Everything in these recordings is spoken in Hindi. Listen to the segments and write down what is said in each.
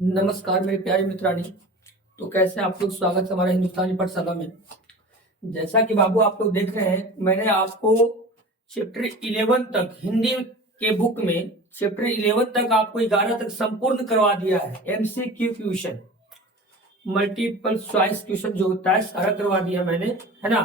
नमस्कार मेरे प्यारे मित्राणी। तो कैसे आप लोग, स्वागत है हमारा हिंदुस्तानी पाठशाला में। जैसा कि बाबू आप लोग देख रहे हैं, मैंने आपको चैप्टर 11 तक हिंदी के बुक में चैप्टर 11 तक आपको 11 तक संपूर्ण करवा दिया है। MCQ question, multiple choice question जो होता है सारा करवा दिया मैंने, है ना।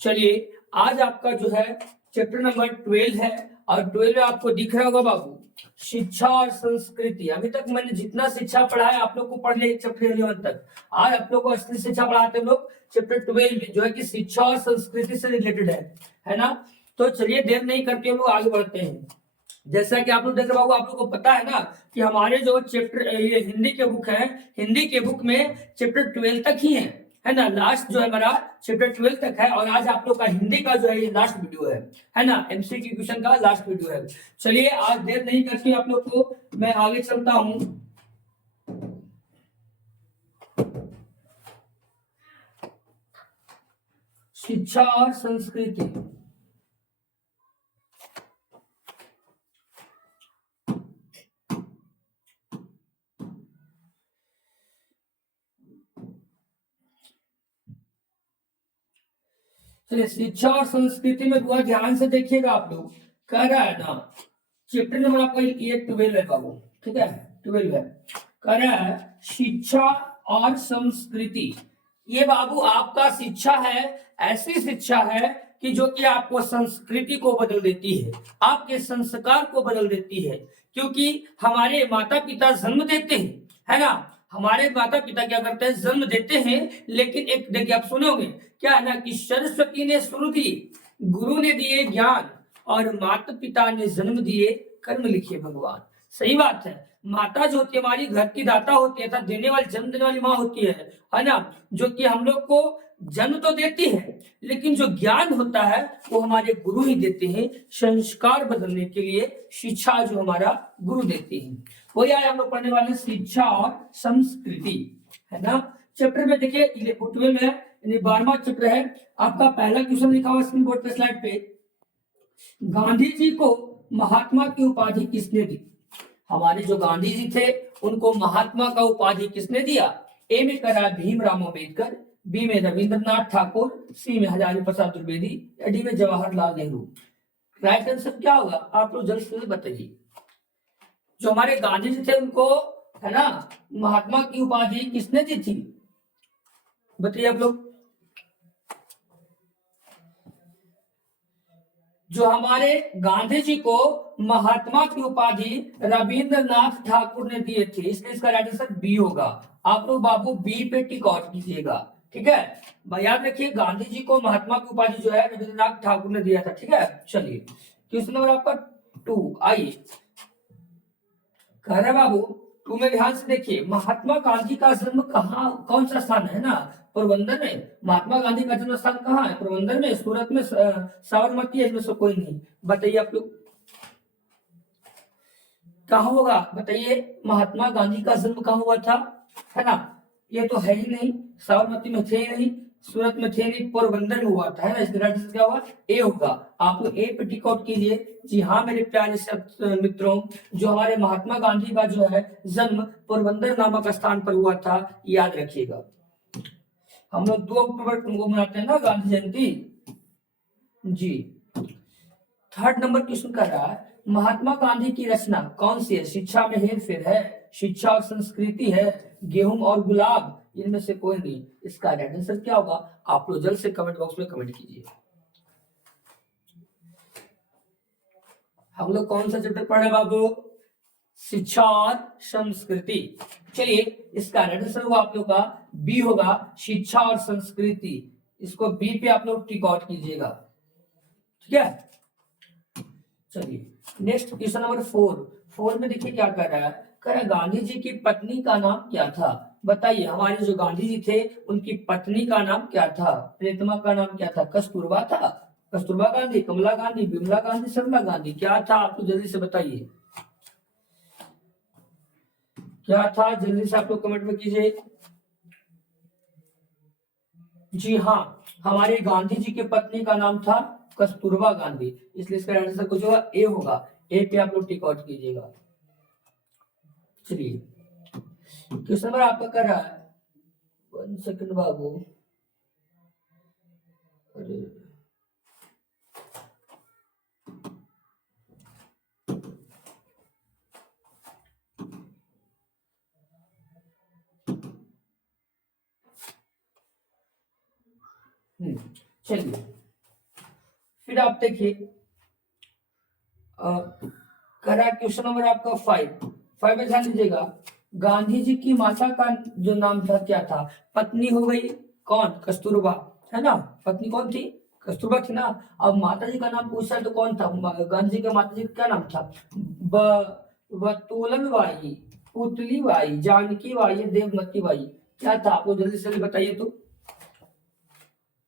चलिए, आज आपका जो है चैप्टर नंबर 12 है और 12 में आपको दिख रहा होगा बाबू, शिक्षा और संस्कृति। अभी तक मैंने जितना शिक्षा पढ़ा है आप लोग को पढ़ लिया चैप्टर 11 तक। आज आप लोग को असली शिक्षा पढ़ाते हैं लोग चैप्टर 12 में, जो है कि शिक्षा और संस्कृति से रिलेटेड है ना। तो चलिए देर नहीं करते हम लोग आगे बढ़ते हैं। जैसा कि आप लोग देख रहे हो, आप लोग को पता है ना कि हमारे जो चैप्टर ये हिंदी के बुक है, हिंदी के बुक में चैप्टर 12 तक ही है ना। लास्ट जो है हमारा चैप्टर 12 तक है और आज आप लोग का हिंदी का जो है ये लास्ट वीडियो है ना। एमसीक्यू क्वेश्चन का लास्ट वीडियो है। चलिए आज देर नहीं करती आप लोग को मैं आगे चलता हूं। शिक्षा और संस्कृति, चलिए शिक्षा और संस्कृति में पूरा ध्यान से देखिएगा आप लोग। कह रहा है ना चैप्टर नंबर आपका ये 12 है बाबू, ठीक है 12 है। कह रहा है शिक्षा और संस्कृति। ये बाबू आपका शिक्षा है, ऐसी शिक्षा है कि जो कि आपको संस्कृति को बदल देती है, आपके संस्कार को बदल देती है। क्योंकि हमारे माता पिता जन्म देते हैं, है ना। हमारे माता पिता क्या करते हैं, जन्म देते हैं, लेकिन एक देखिए आप सुनोगे क्या है ना कि सरस्वती ने सुर दी, गुरु ने दिए ज्ञान और माता पिता ने जन्म दिए कर्म लिखे भगवान। सही बात है। माता जो होती है हमारी घर की दाता होती है, देने वाली, जन्म देने वाली माँ होती है ना, जो कि हम लोग को जन्म तो देती है, लेकिन जो ज्ञान होता है वो हमारे गुरु ही देते हैं। संस्कार बदलने के लिए शिक्षा जो हमारा गुरु देते हैं, वही आज हम लोग पढ़ने वाले शिक्षा और संस्कृति, है ना। चैप्टर में देखिए 12 है, 12वां चैप्टर है। आपका पहला क्वेश्चन लिखा हुआ स्क्रीन बोर्ड पे, स्लाइड पे, गांधी जी को महात्मा की उपाधि किसने दी। हमारे जो गांधी जी थे उनको महात्मा का उपाधि किसने दिया। ए में करा भीमराव अम्बेडकर, बी में रविंद्रनाथ ठाकुर, सी में हजारी प्रसाद द्विवेदी, या डी में जवाहरलाल नेहरू। राइट आंसर क्या होगा आप लोग जल्द से बताइए। जो हमारे गांधी जी थे उनको, है ना, महात्मा की उपाधि किसने दी थी, बताइए आप लोग। जो हमारे गांधी जी को महात्मा की उपाधि रविंद्रनाथ ठाकुर ने दिए थे, इसलिए इसका राइट आंसर बी होगा। आप लोग बाबू बी पे टिक आउट कीजिएगा, ठीक है। याद रखिए गांधी जी को महात्मा की उपाधि जो है रविंद्रनाथ ठाकुर ने दिया था, ठीक है। चलिए क्वेश्चन नंबर आपका 2 आइए। कह रहे बाबू 2 में ध्यान से देखिए, महात्मा गांधी का जन्म कहाँ, कौन सा स्थान है ना, पोरबंदर में। महात्मा गांधी का जन्म स्थान कहाँ है, पोरबंदर में, सूरत में, साबरमती है, इसमें से कोई नहीं। बताइए आप लोग कहाँ होगा, बताइए महात्मा गांधी का जन्म कहाँ हुआ था, है ना। ये तो है ही नहीं, साबरमती में थे ही नहीं, सूरत में थे नहीं, पोरबंदर में हुआ था, है ना। इसका राइट आंसर क्या होगा, ए होगा। आप लोग ए पे टिक आउट कीजिए। जी हाँ मेरे प्यारे मित्रों, जो हमारे महात्मा गांधी का जो है जन्म पोरबंदर नामक स्थान पर हुआ था, याद रखिएगा। हम लोग 2 अक्टूबर को मनाते हैं ना गांधी जयंती जी। थर्ड नंबर क्वेश्चन कर रहा है, महात्मा गांधी की रचना कौन सी है। शिक्षा में हेर फेर है, शिक्षा और संस्कृति है, गेहूं और गुलाब, इनमें से कोई नहीं। इसका राइट आंसर क्या होगा आप लोग जल्द से कमेंट बॉक्स में कमेंट कीजिए। हम लोग कौन सा चैप्टर पढ़ रहे बाबू, शिक्षा और संस्कृति। चलिए इसका राइट आंसर होगा आप लोग का बी होगा, शिक्षा और संस्कृति। इसको बी पे आप लोग टिक आउट कीजिएगा, ठीक है। चलिए नेक्स्ट क्वेश्चन नंबर 4 में देखिए क्या कर रहा है, कह रहा है गांधी जी की पत्नी का नाम क्या था। बताइए हमारे जो गांधी जी थे उनकी पत्नी का नाम क्या था, प्रियतमा का नाम क्या था। कस्तूरबा था, कस्तूरबा गांधी, कमला गांधी, विमला गांधी, सरला गांधी, क्या था आप लोग जल्दी से बताइए, क्या था जल्दी से आप लोग कमेंट में कीजिए। जी हाँ, हमारे गांधी जी की पत्नी का नाम था कस्तूरबा गांधी, इसलिए इसका आंसर कुछ होगा ए होगा। ए पे आप लोग टिक आउट कीजिएगा। चलिए क्वेश्चन नंबर आपका कर रहा है, 1 सेकंड बाबू। अरे चलिए फिर आप देखिए, करा क्वेश्चन नंबर आपका 5 में ध्यान दीजिएगा। गांधी जी की माता का जो नाम था क्या था? पत्नी हो गई कौन? कस्तूरबा, है ना? पत्नी कौन थी? कस्तूरबा थी ना। अब माता जी का नाम पूछा तो कौन था? गांधी जी का माता जी का क्या नाम था? बतूलन बाई, पुतली बाई, जानकी बाई, देवमती बाई, क्या था? आपको जल्दी से बताइए तो,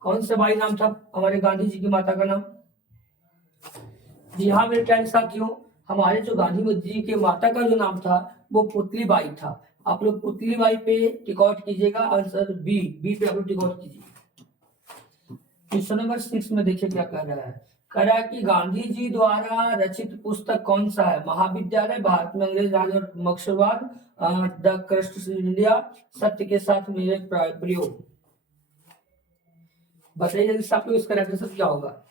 कौन सा बाई नाम था हमारे गांधी जी की माता का नाम? जी हाँ मेरे प्यारे साथियों, हमारे जो गांधी जी के माता का जो नाम था वो पुतली बाई था। आप लोग पुतली बाई पे टिक आउट कीजिएगा, आंसर बी पे आप लोग टिक आउट कीजिए। क्वेश्चन नंबर 6 में देखिए क्या कह रहा है। कह रहा है कि गांधी जी द्वारा रचित पुस्तक कौन सा है? महाविद्यालय, भारत में अंग्रेज राज और मक्सरवाद, द क्रस्ट इंडिया, सत्य के साथ मेरे प्रयोग। बताइए जल्दी से, आप लोग इसका राइट आंसर क्या होगा?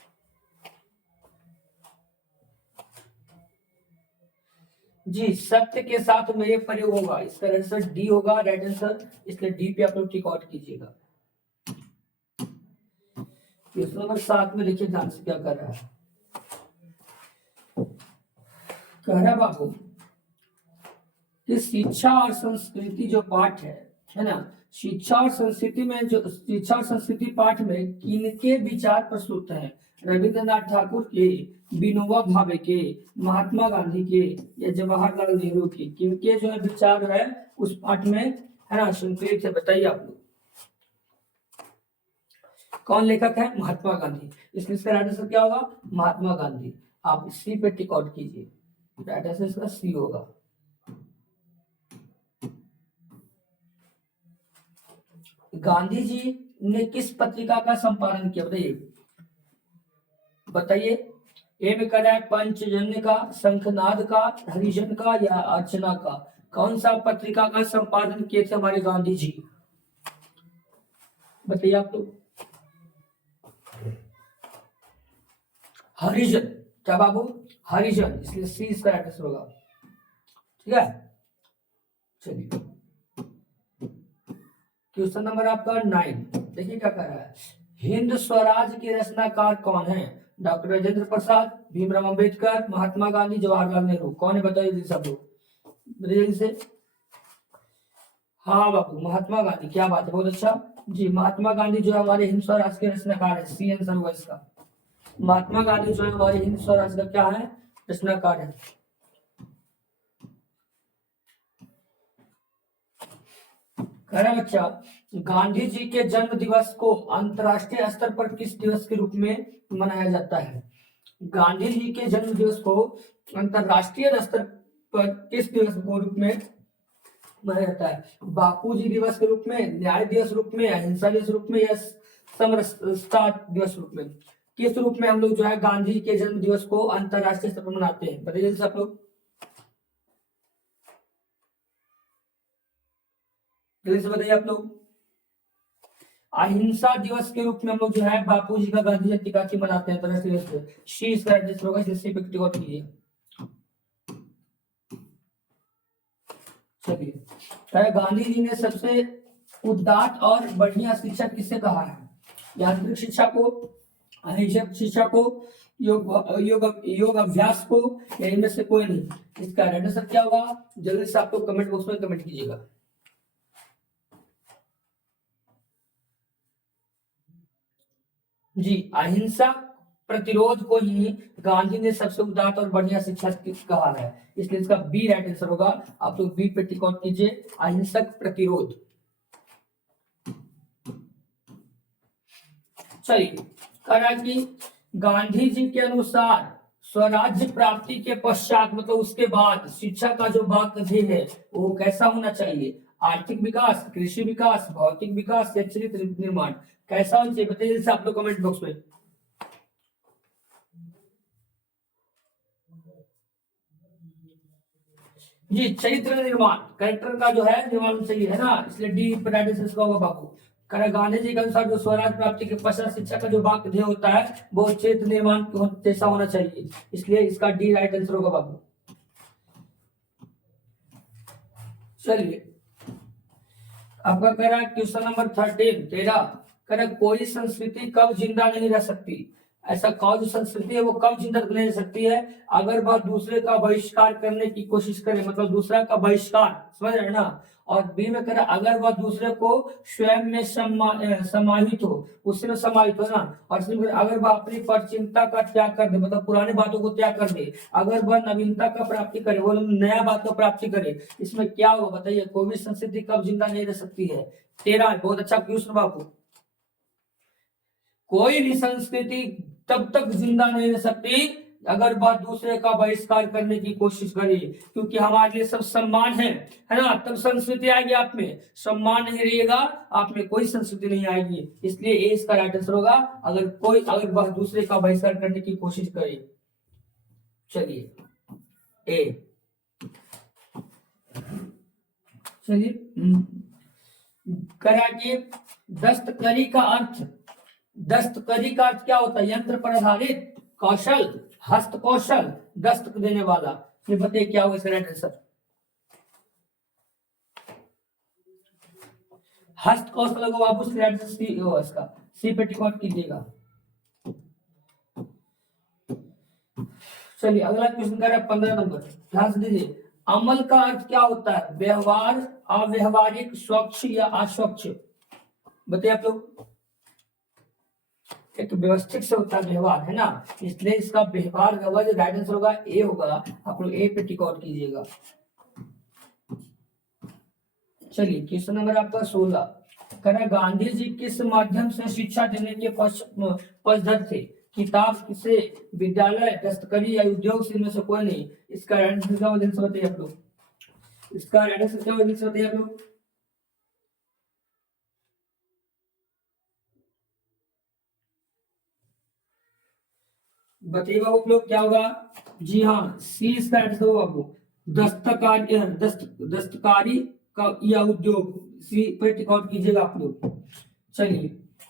जी, सत्य के साथ मेरे प्रयोग होगा, इसका आंसर डी होगा राइट आंसर, इसलिए डी पे आप लोग टिक आउट कीजिएगा। क्वेश्चन नंबर 7 में देखिए ध्यान से क्या कर रहा है। कह रहा बाबू कि शिक्षा और संस्कृति जो पाठ है ना, शिक्षा और संस्कृति में जो शिक्षा और संस्कृति पाठ में किनके विचार प्रस्तुत हैं? रविंद्रनाथ ठाकुर के, विनोबा भावे के, महात्मा गांधी के, या जवाहरलाल नेहरू के? किनके जो है विचार है उस पाठ में, है ना, संकलित है? बताइए आप लोग कौन लेखक है? महात्मा गांधी, इसलिए इसका राइट आंसर क्या होगा? महात्मा गांधी। आप सी पे टिक आउट कीजिए, राइट आंसर इसका सी होगा। गांधी जी ने किस पत्रिका का संपादन किया? बताइए बताइए। ए में करा है पंचजन्य का, शंखनाद का, हरिजन का, या अर्चना का? कौन सा पत्रिका का संपादन किए थे हमारे गांधी जी? बताइए आप लोग। हरिजन, क्या बाबू? हरिजन, इसलिए सी इसका राइट आंसर होगा। ठीक है, चलिए क्वेश्चन नंबर आपका 9, देखिए क्या कह रहा है। हिंद स्वराज के रचनाकार कौन है? डॉक्टर राजेंद्र प्रसाद, भीमराव अंबेडकर, महात्मा गांधी, जवाहरलाल नेहरू? कौन है बताइए सब लोग जल्दी से। हाँ बाबू, महात्मा गांधी, क्या बात है, बहुत अच्छा। जी, महात्मा गांधी जो है हमारे हिंद स्वराज के रचनाकार है, सी आंसर होगा इसका। महात्मा गांधी जो है हमारे हिंद स्वराज का क्या है? रचनाकार है। कह रहा बच्चा, गांधी जी के जन्म दिवस को अंतरराष्ट्रीय स्तर पर किस दिवस के रूप में मनाया जाता है? गांधी जी के जन्म दिवस को अंतरराष्ट्रीय स्तर पर किस दिवस के रूप में मनाया जाता है? बापू जी दिवस के रूप में, न्याय दिवस रूप में, अहिंसा दिवस रूप में, या समरसता दिवस रूप में? किस रूप में हम लोग जो है गांधी जी के जन्म दिवस को अंतरराष्ट्रीय स्तर पर मनाते हैं? बताइए आप लोग जल्दी से बताइए आप लोग। अहिंसा दिवस के रूप में हम लोग जो है बापू जी का गांधी जयंती का मनाते हैं अंतरराष्ट्रीय दिवस पे। शी इसका आंसर होगा, सी पे टिक आउट कीजिए। चलिए, गांधी जी ने सबसे उदात्त और बढ़िया शिक्षा किसे कहा है? यांत्रिक शिक्षा को, अहिंसक शिक्षा को, योग योग योग अभ्यास को, या इनमें से कोई नहीं? इसका राइट आंसर क्या होगा? जल्दी से आप लोग कमेंट बॉक्स में कमेंट कीजिएगा। जी, अहिंसा प्रतिरोध को ही गांधी ने सबसे उदात्त और बढ़िया शिक्षा कहा है, इसलिए इसका बी राइट आंसर होगा। आप लोग बी पे टिक आउट कीजिए, अहिंसक प्रतिरोध। चलिए, कहा कि गांधी जी के अनुसार स्वराज्य प्राप्ति के पश्चात, मतलब उसके बाद, शिक्षा का जो मार्ग है वो कैसा होना चाहिए? आर्थिक विकास, कृषि विकास, भौतिक विकास, या चरित्र निर्माण? कैसा होना चाहिए बताइए आप लोग कमेंट बॉक्स में। जी चरित्र निर्माण, कैरेक्टर का जो है निर्माण चाहिए है ना, इसलिए डी पेडाइटिस इसका होगा बाबू। करें गांधी जी के अनुसार जो स्वराज प्राप्ति के पश्चात शिक्षा का जो वाक्य ध्येय होता है वो चरित्र निर्माण जैसा होना चाहिए, इसलिए इसका डी राइट आंसर होगा बाबू। चलिए आपका कह रहा है क्वेश्चन नंबर 13 कह रहा है कोई संस्कृति कब जिंदा नहीं रह सकती, ऐसा कौन सी संस्कृति है वो कब जिंदा नहीं रह सकती है, अगर वह दूसरे का बहिष्कार करने की कोशिश करे, मतलब दूसरा का बहिष्कार, समझ रहे हैं ना। और बी में कह रहा है अगर वह दूसरे को स्वयं में समाहित हो, उसमें समाहित हो ना। और इसमें अगर वह अपनी प्राचीनता का त्याग कर दे, मतलब पुरानी बातों को त्याग कर दे, अगर वह नवीनता का प्राप्ति करे, वो नया बात को प्राप्ति करे, इसमें क्या होगा बताइए, कोई भी संस्कृति कब जिंदा नहीं रह सकती है। 13 बहुत अच्छा क्वेश्चन बाबू। कोई भी संस्कृति तब तक जिंदा नहीं रह सकती अगर वह दूसरे का बहिष्कार करने की कोशिश करे, क्योंकि हमारे लिए सब सम्मान है ना, तब संस्कृति आएगी। आप में सम्मान नहीं रहेगा आप में कोई संस्कृति नहीं आएगी, इसलिए ए इसका राइट आंसर होगा, अगर वह दूसरे का बहिष्कार करने की कोशिश करे। चलिए ए, चलिए करा कि दस्तकारी का अर्थ, दस्तकारी का अर्थ क्या होता है, यंत्र पर आधारित कौशल, हस्त कौशल, दस्त देने वाला। ये बताइए क्या होगा इसका राइट आंसर। हस्त कौशल होगा बाबू, सी होगा इसका, सी पे टिक आउट कीजिएगा। चलिए अगला क्वेश्चन कर रहा है 15 नंबर, ध्यान से दीजिए। अमल का अर्थ क्या होता है, व्यवहार, अव्यवहारिक, स्वच्छ या अस्वच्छ, बताइए आप लोग। एक व्यवस्थित से होता है व्यवहार है ना, इसलिए इसका व्यवहार का जो राइट आंसर होगा ए होगा, आप लोग ए पे टिक आउट कीजिएगा। चलिए क्वेश्चन नंबर आपका 16 कह गांधी जी किस माध्यम से शिक्षा देने के पक्षधर थे, किताब से, विद्यालय, दस्तकारी या उद्योग से, इनमें से कोई नहीं। इसका आंसर क्या होगा जल्दी बताइए आप लोग, इसका आंसर क्या होगा जल्दी बताइए आप लोग। बताइए बाबू लोग क्या होगा। जी हाँ सी इसका आंसर होगा बाबू, दस्तकारी, दस्तकारी का या उद्योग, सी पे टिक आउट कीजिएगा आप लोग। चलिए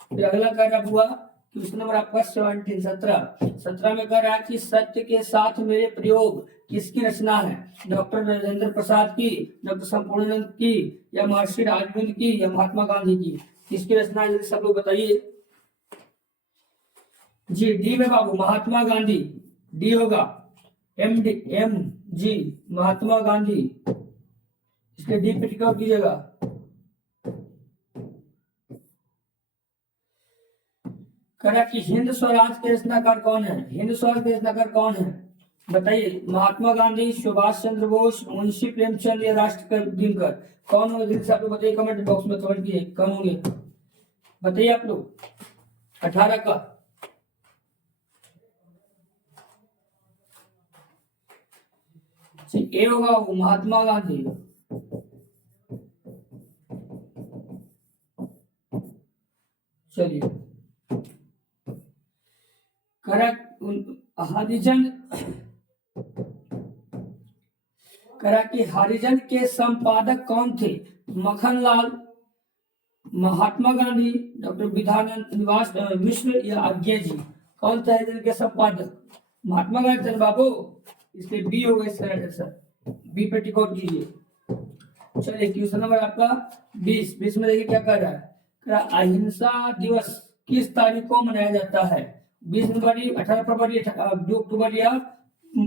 फिर अगला कार्य हुआ क्वेश्चन नंबर आपका 17 में कह रहा है कि सत्य के साथ मेरे प्रयोग किसकी रचना है, डॉक्टर राजेंद्र प्रसाद की, डॉक्टर संपूर्णानंद की, या महर्षि अरविंद की, या महात्मा गांधी की, किसकी रचना है सब लोग बताइए। जी डी में बाबू महात्मा गांधी, डी होगा, एम जी महात्मा गांधी, इसके डी पे टिक आउट कीजिएगा। करा कि हिंद स्वराज के रचनाकार कौन है, हिंद स्वराज के रचनाकार कौन है बताइए, महात्मा गांधी, सुभाष चंद्र बोस, मुंशी प्रेमचंद या राष्ट्रकवि दिनकर, कौन होंगे जल्दी से आप लोग बताइए, कमेंट बॉक्स में कमेंट कीजिए कौन होंगे, बताइए आप लोग। 18 का ए होगा वो महात्मा गांधी। चलिए हरिजन के संपादक कौन थे, मखनलाल, महात्मा गांधी, डॉक्टर विधानंद निवास मिश्र या आज्ञा जी, कौन थे हरिजन के संपादक, महात्मा गांधी बाबू, इसलिए बी होगा इसका आंसर, बी पे टिक आउट कीजिए। चलिए क्वेश्चन नंबर आपका 20 में देखिए क्या कर रहा है, अहिंसा दिवस किस तारीख को मनाया जाता है, 20 जनवरी, 18 फरवरी, 2 अक्टूबर या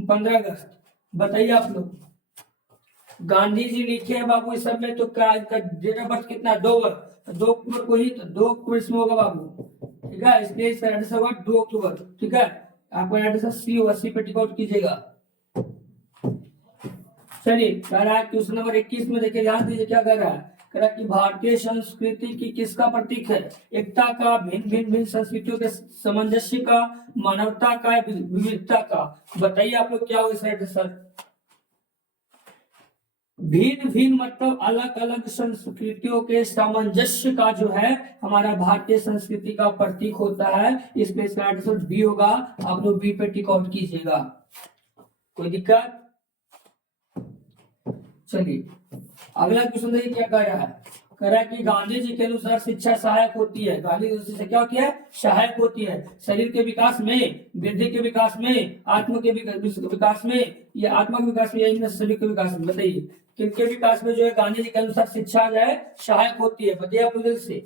15 अगस्त, बताइए आप लोग। गांधी जी लिखे हैं बाबू इस सब में, तो क्या डेट ऑफ बर्थ कितना, 2 अक्टूबर को ही, तो 2 अक्टूबर इसमें होगा बाबू, ठीक है, इसलिए इसका आंसर होगा 2 अक्टूबर, ठीक है, आपका आंसर सी होगा, सी पे टिक आउट कीजिएगा। चलिए क्वेश्चन नंबर 21 में देखिए ध्यान दीजिए क्या कर रहा है, कह रहा कि भारतीय संस्कृति की किसका प्रतीक है, एकता का, भिन्न भिन्न संस्कृतियों के सामंजस्य का, मानवता का, विविधता का, बताइए आप लोग क्या होगा सर। भिन्न भिन्न मतलब अलग अलग संस्कृतियों के सामंजस्य का जो है हमारा भारतीय संस्कृति का प्रतीक होता है, इसलिए इसका आंसर बी होगा, आप लोग बी पे टिक आउट कीजिएगा, कोई दिक्कत। चलिए अगला क्वेश्चन देखिए क्या कह रहा है। कह रहा है कि गांधी जी के अनुसार शिक्षा सहायक होती है। गांधी जी से क्या होती है? सहायक होती है शरीर के विकास में, बुद्धि के विकास में, आत्मा के विकास में, या आत्मा के विकास में, या इनमें शरीर के विकास में। बताइए किनके विकास में जो है गांधी जी के अनुसार शिक्षा जो है सहायक होती है? बताइए आप लोग से।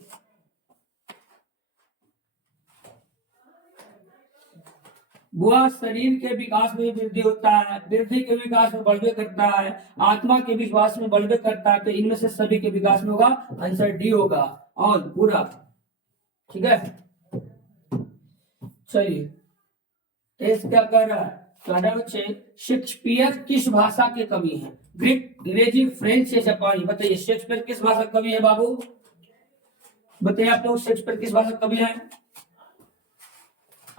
बुआ शरीर के विकास में वृद्धि होता है, वृद्धि के विकास में बढ़वे करता है, आत्मा के विकास में बढ़वे करता है। तो इनमें से सभी के विकास में होगा, आंसर डी होगा ऑन पूरा। ठीक है चलिए टेस्ट क्या कर रहा है। कह रहा है बच्चे शेक्सपियर किस भाषा के कवि हैं? ग्रीक, अंग्रेजी, फ्रेंच या जापानी? बताइए शेक्सपियर किस भाषा कवि है बाबू? बताइए आप लोग शेक्सपियर किस भाषा कवि है?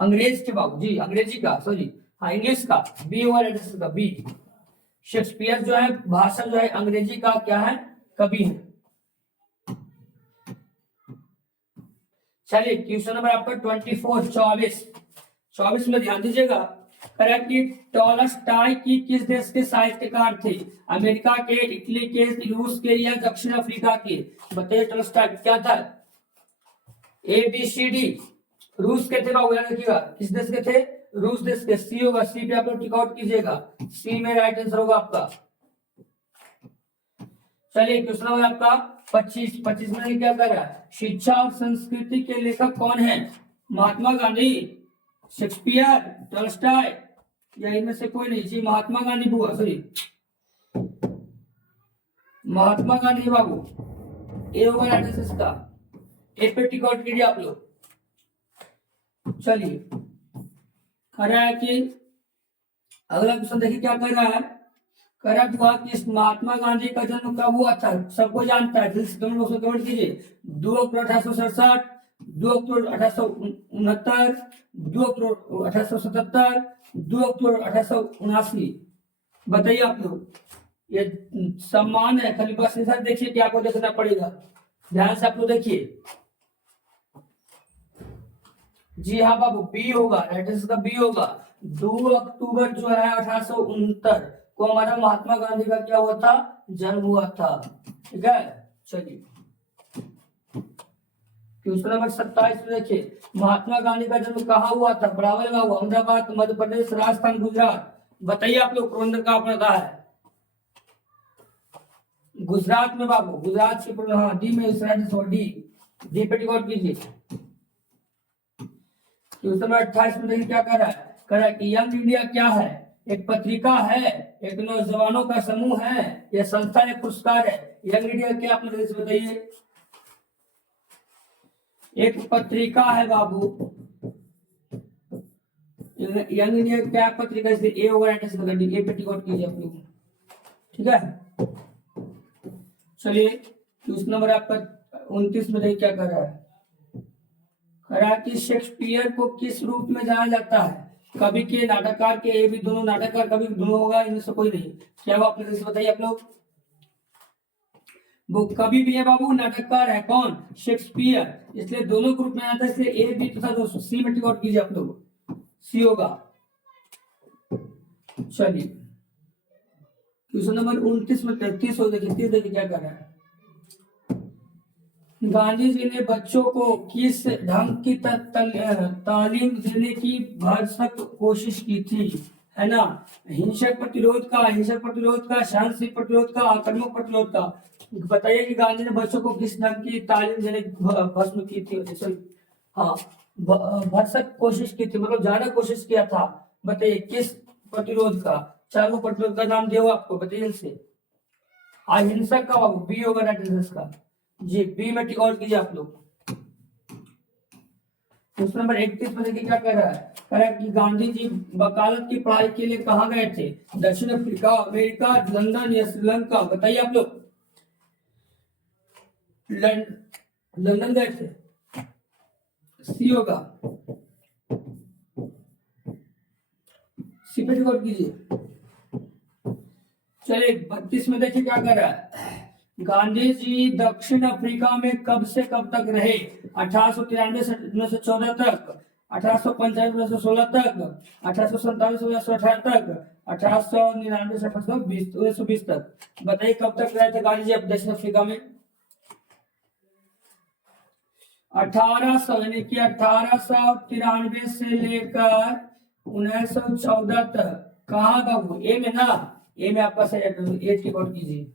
अंग्रेज के बाबू जी, अंग्रेजी का, सॉरी हाँ इंग्लिश का, बी ओवर एड्रेस का बी। शेक्सपियर जो है भाषा जो है अंग्रेजी का क्या है? कवि है। चलिए क्वेश्चन नंबर आपका 24 24 में ध्यान दीजिएगा। करेक्ट कि टॉलस्टॉय की किस देश के साहित्यकार थे? अमेरिका के, इटली के, रूस के या दक्षिण अफ्रीका के? बताइए टॉलस्टॉय क्या था? A B C D. रूस के थे बाबू, याद रखिएगा किस देश के थे? रूस देश के। सी होगा, सी पे आप लोग टिक आउट कीजिएगा, सी में राइट आंसर होगा आपका। चलिए क्वेश्चन नंबर आपका 25 में क्या कर रहा है? शिक्षा और संस्कृति के लेखक कौन है? महात्मा गांधी, शेक्सपियर, टॉलस्टॉय या इनमें से कोई नहीं? जी महात्मा गांधी बुआ, सॉरी महात्मा गांधी बाबू। ए होगा राइट आंसर इसका, ए पे टिक आउट कीजिए आप लोग। चलिए कर रहा है कि अगला क्वेश्चन देखिए क्या कर रहा है। कर रहा है कि महात्मा गांधी का जन्म कब हुआ था? सबको जानता है, कमेंट बॉक्स में कमेंट कीजिए। 2 अक्टूबर 1867, 2 अक्टूबर 1869, 2 अक्टूबर 1877, 2 अक्टूबर 1879। बताइए आप लोग। ये सम्मान है, खाली बस इधर देखिए कि आपको देखना पड़ेगा, ध्यान से आप लोग देखिए। जी हाँ बाबू बी होगा, राइट आंसर का बी होगा। 2 अक्टूबर जो है 1869 को हमारा महात्मा गांधी का क्या हुआ था? जन्म हुआ था। ठीक है चलिए क्वेश्चन नंबर 27 में देखिए, महात्मा गांधी का जन्म कहाँ हुआ था? बराबर में हुआ, अहमदाबाद, मध्य प्रदेश, राजस्थान, गुजरात? बताइए आप लोग पोरबंदर कहाँ पड़ता है? गुजरात में बाबू, गुजरात से हाँ डी में डी पे टिक आउट कीजिए। क्वेश्चन नंबर 28 में देखिए क्या कर रहा है। कह रहा है कि यंग इंडिया क्या है? एक पत्रिका है, एक नौजवानों का समूह है, यह संस्था एक पुरस्कार है? यंग इंडिया क्या आप मुझे बताइए। एक पत्रिका है बाबू, यंग इंडिया क्या पत्रिका? ए होगा राइट आंसर, ए पे टिक आउट कीजिए आप लोग। ठीक है चलिए क्वेश्चन नंबर आपका 29 में देखिए क्या कर रहा है। कह रहा है कि शेक्सपियर को किस रूप में जाना जाता है? कवि के, नाटककार के? ये भी दोनों, नाटककार कवि दोनों होगा, इनमें से कोई नहीं। क्या वो आप लोग बताइए आप लोग। वो कवि भी है बाबू, नाटककार है, कौन? शेक्सपियर। इसलिए दोनों ग्रुप में आता है, इसलिए ए बी तथा दोस्तों सी में टिक आउट कीजिए आप लोग, सी होगा। चलिए क्वेश्चन नंबर 29 में 33 हो, देखिए क्या कर रहा है। गांधी जी ने बच्चों को किस ढंग की तालीम देने की भरसक कोशिश की थी? है ना, हिंसक प्रतिरोध का, अहिंसक प्रतिरोध का, शांति प्रतिरोध का, आक्रामक प्रतिरोध का? बताइए कि गांधी ने बच्चों को किस ढंग की तालीम देने की भस्म की थी? हाँ भरसक कोशिश की थी, मतलब ज्यादा कोशिश किया था। बताइए किस प्रतिरोध का? चारों प्रतिरोध का नाम दिया आपको, बताइए से। अहिंसक का बाबू बी होगा राइट आंसर का, जी बी में टिक आउट कीजिए आप लोग। क्वेश्चन नंबर 31 में देखिए क्या कह रहा है। कह रहा है कि गांधी जी वकालत की पढ़ाई के लिए कहाँ गए थे? दक्षिण अफ्रीका, अमेरिका, लंदन या श्रीलंका? बताइए आप लोग। लंदन गए थे, सी होगा, सी पे टिक आउट कीजिए। चलिए 32 में देखिए क्या कर रहा है। गांधी जी दक्षिण अफ्रीका में कब से कब तक रहे? 1893 से 1914 तक, 1895 1916 तक, 1847 1918 तक, 1899 से 1920 तक। बताइए कब तक रहे थे गांधी जी अब दक्षिण अफ्रीका में? 1800 यानी कि 1893 से लेकर 1914 तक। कहाँ का वो ए में ना, ए में आपका सही एड्रेस ए की नोट कीजिए।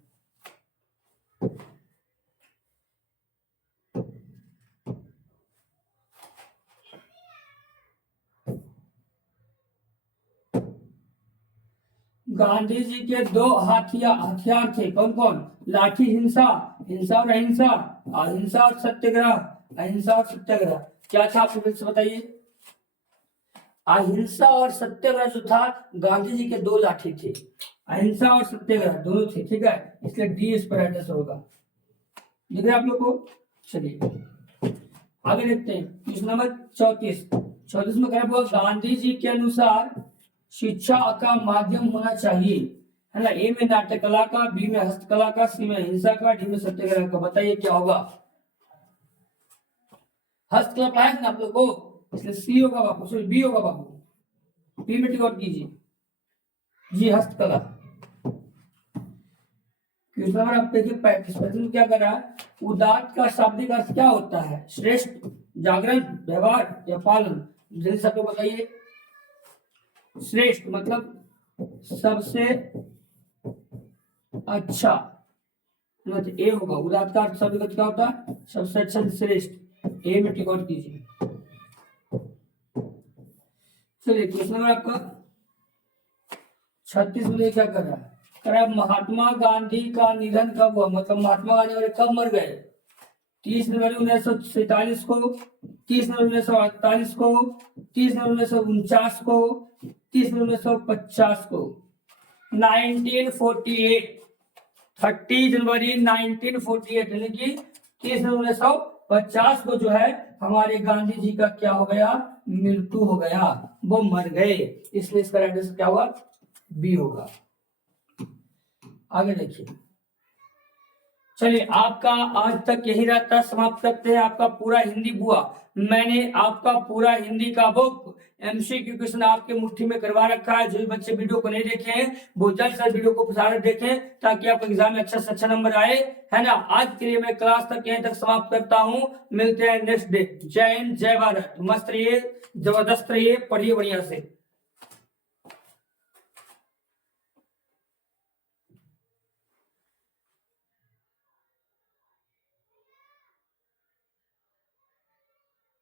गांधी जी के दो हथियार थे, कौन कौन? लाठी हिंसा, हिंसा और अहिंसा, अहिंसा और सत्याग्रह, अहिंसा और सत्याग्रह। क्या था आपको फिर से बताइए? अहिंसा और सत्याग्रह जो था, गांधी जी के दो लाठी थे, अहिंसा और सत्याग्रह दोनों थे, ठीक है, इसलिए डी इस पर एड्रेस होगा। दिख रहा है आप लोग को? चलिए आगे देखते हैं क्वेश्चन नंबर 34 में कह रहा गांधी जी के अनुसार शिक्षा का माध्यम होना चाहिए, है ना। ए में नाट्य कला का, बी में हस्तकला का, सी में हिंसा का, डी में सत्याग्रह का। बताइए क्या होगा? हस्तकला पढ़ाया ना आप लोग को, इसलिए सी होगा बाबू, सॉरी बी होगा बाबू, बी में टिक आउट कीजिए जी, हस्तकला। क्वेश्चन नंबर आप देखिए 35 क्या कर रहा है? उदात्त का शाब्दिक अर्थ क्या होता है? श्रेष्ठ, जागरण, व्यवहार या पालन? जल्दी सब लोग बताइए। श्रेष्ठ मतलब सबसे अच्छा, मतलब ए होगा। उदात्त का अर्थ शब्द क्या होता है? सबसे अच्छा, श्रेष्ठ। ए में टिक आउट कीजिए। चलिए क्वेश्चन नंबर आपका 36 में क्या कर रहा है? कह रहा है महात्मा गांधी का निधन कब हुआ? मतलब महात्मा गांधी कब मर गए? 30 जनवरी 1947 को, 30 जनवरी 1948 को, 30 जनवरी 1949 को, 30 जनवरी 1950 को। 1948, 30 जनवरी 1948 यानी कि 30 जनवरी 1950 को जो है हमारे गांधी जी का क्या हो गया? मृत्यु हो गया, वो मर गए, इसलिए इसका एड्रेस क्या हुआ? बी होगा। आगे देखिए, चलिए आपका आज तक यही रहता, समाप्त करते हैं आपका पूरा हिंदी बुआ। मैंने आपका पूरा हिंदी का बुक एमसीक्यू क्वेश्चन आपके मुट्ठी में करवा रखा है। जो भी बच्चे वीडियो को नहीं देखे हैं वो जल्द से वीडियो को प्रसारण देखें ताकि आपको एग्जाम में अच्छा से अच्छा नंबर आए, है ना। आज के लिए मैं क्लास तक यहीं तक समाप्त करता हूं, मिलते हैं नेक्स्ट डे। जय हिंद, जय भारत, मस्त रहिए, जबरदस्त रहिए, पढ़िए बढ़िया से।